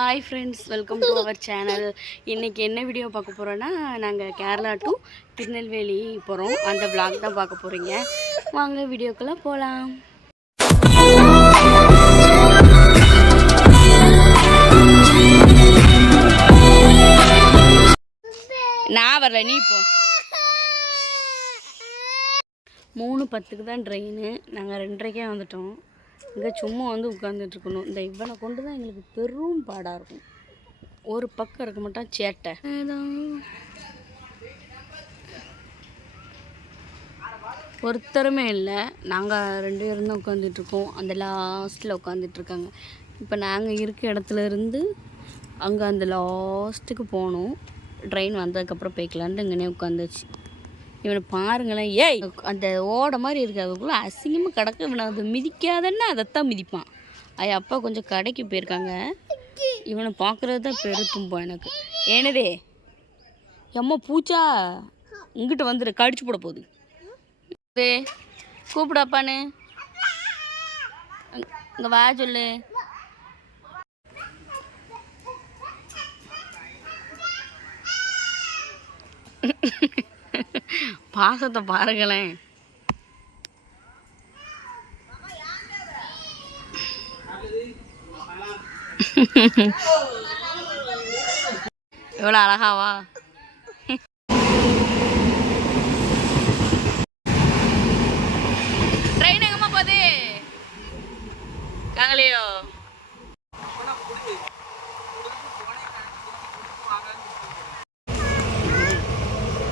Hi friends, welcome to our channel. இன்றைக்கி என்ன video பார்க்க போகிறோன்னா, நாங்கள் கேரளா டு திருநெல்வேலி போகிறோம். அந்த விளாக் தான் பார்க்க போகிறீங்க. வாங்க வீடியோக்குள்ளே போகலாம். நான் வரல, நீ போ. 3:10 தான் ட்ரெயினு. நாங்கள் 2:30 வந்துட்டோம். இங்கே சும்மா உட்காந்துட்ருக்கணும். இந்த இவனை கொண்டு தான் எங்களுக்கு பெரும் பாடாக இருக்கும். ஒரு பக்கம் இருக்க மாட்டான் சேட்டை. ஒருத்தருமே இல்லை. நாங்கள் 2 பேரும் தான் உட்காந்துட்ருக்கோம். அந்த லாஸ்ட்டில் உட்காந்துட்ருக்காங்க. இப்போ நாங்கள் இருக்க இடத்துல இருந்து அங்கே அந்த லாஸ்ட்டுக்கு போகணும். ட்ரெயின் வந்ததுக்கப்புறம் போய்க்கலான்ட்டு இங்கேனே உட்காந்துச்சு. இவனை பாருங்களேன். ஏய், அந்த ஓடை மாதிரி இருக்குது, அதுக்குள்ளே அசிங்கமாக கிடக்கு. இவனை அதை மிதிக்காதன்னா அதைத்தான் மிதிப்பான். அப்பா கொஞ்சம் கடைக்கு போயிருக்காங்க. இவனை பார்க்குறது தான் பெருத்தும்பா எனக்கு. ஏனதே எம்மா பூச்சா இங்கிட்ட வந்துடு, கடிச்சு போட போகுது. கூப்பிடாப்பான்னு இங்கே வா சொல்லு. பாசத்தை பாருங்களேன். எவ்வளோ அழகாவா. ட்ரெயின் எங்கம்மா போகுது? காங்கலையோ?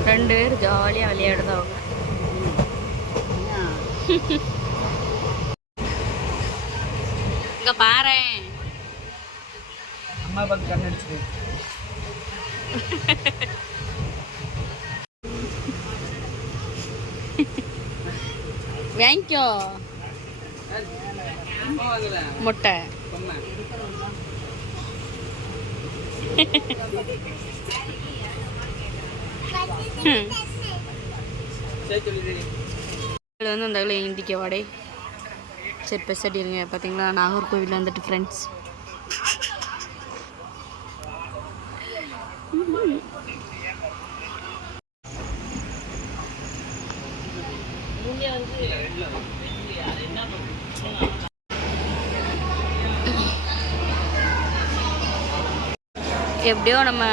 2 பேர் ஜாலியாக விளையாடுதவங்க. இங்க பாரு, அம்மா பார்த்து கண்ணடிச்சு வாங்கிக்கோ முட்டை. வந்து அந்த இந்திக்க வாடே. சரி பெசடிருங்க. பார்த்தீங்களா, நாகர்கோவில் வந்துட்டு ஃப்ரெண்ட்ஸ். எப்படியோ நம்ம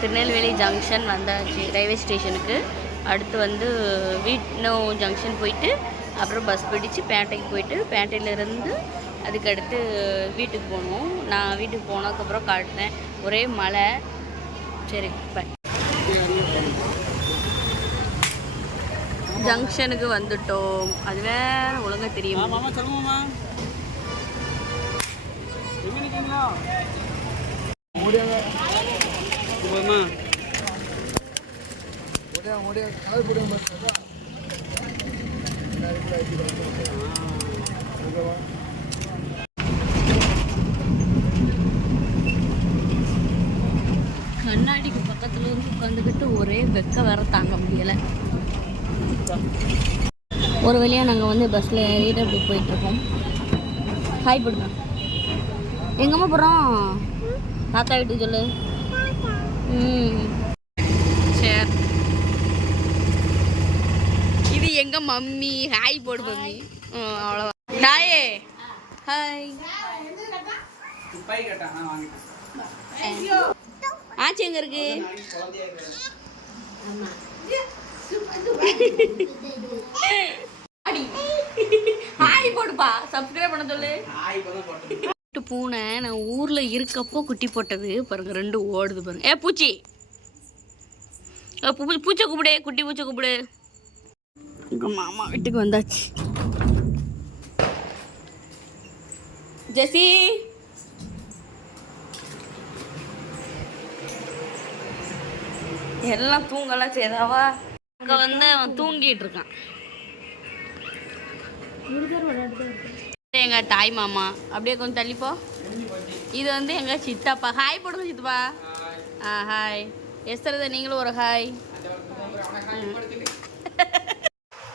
திருநெல்வேலி ஜங்ஷன் வந்தாச்சு, ரயில்வே ஸ்டேஷனுக்கு. அடுத்து வந்து வீட்னோ ஜங்ஷன் போயிட்டு அப்புறம் பஸ் பிடிச்சி பேட்டைக்கு போயிட்டு பேட்டையிலேருந்து அதுக்கடுத்து வீட்டுக்கு போகணும். நான் வீட்டுக்கு போனதுக்கப்புறம் காட்டினேன், ஒரே மழை. சரி, ஜங்ஷனுக்கு வந்துட்டோம். அது வேற ஒழுங்காக தெரியும். கண்ணாடிக்கு பக்கத்துல இருந்து உட்காந்துக்கிட்டு ஒரே வெக்க வேற தாங்க முடியலை. ஒரு வழியாக நாங்கள் வந்து பஸ்ஸில் ஏறிட்டு அப்படி போயிட்டுருக்கோம். ஹாய் போடுங்க. எங்கம்மா போகிறோம்? தாத்தா வீட்டுக்கு சொல்லு. சரி, இது எங்க மம்மி. ஹாய் போடு மம்மி. அவ்வளோதான். ஹாயே ஹாய். ஆச்சு எங்க இருக்கு? ஹாய் போடுப்பா, சப்ஸ்கிரைப் பண்ண சொல்லு. பூனை நான் ஊரில் இருக்கப்போ குட்டி போட்டது பாருங்க, 2 ஓடுது பாருங்க. பூச்சி, பூச்சை கூப்பிடு, குட்டி பூச்சை கூப்பிடு. மாமா வீட்டுக்கு வந்தாச்சு. ஜெசி, எல்லாம் தூங்கலாம் செய்தாவா. அங்கே வந்து அவன் தூங்கிட்டு இருக்கான். எங்கள் தாய் மாமா. அப்படியே கொஞ்சம் தள்ளிப்போ. இது வந்து எங்கள் சித்தப்பா. ஹாய் போடுங்க சித்தப்பா. ஹாய். எஸ்தரதை நீங்களும் ஒரு ஹாய்.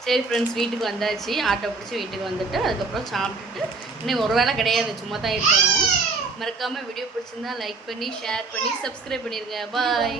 சரி ஃப்ரெண்ட்ஸ், வீட்டுக்கு வந்தாச்சு. ஆட்டோ பிடிச்சி வீட்டுக்கு வந்துட்டு அதுக்கப்புறம் சாப்பிட்டுட்டு இன்னும் ஒரு வேளை கிடையாது, சும்மா தான் இருக்கணும். மறக்காமல் வீடியோ பிடிச்சிருந்தா லைக் பண்ணி ஷேர் பண்ணி சப்ஸ்கிரைப் பண்ணிடுங்க. பாய்.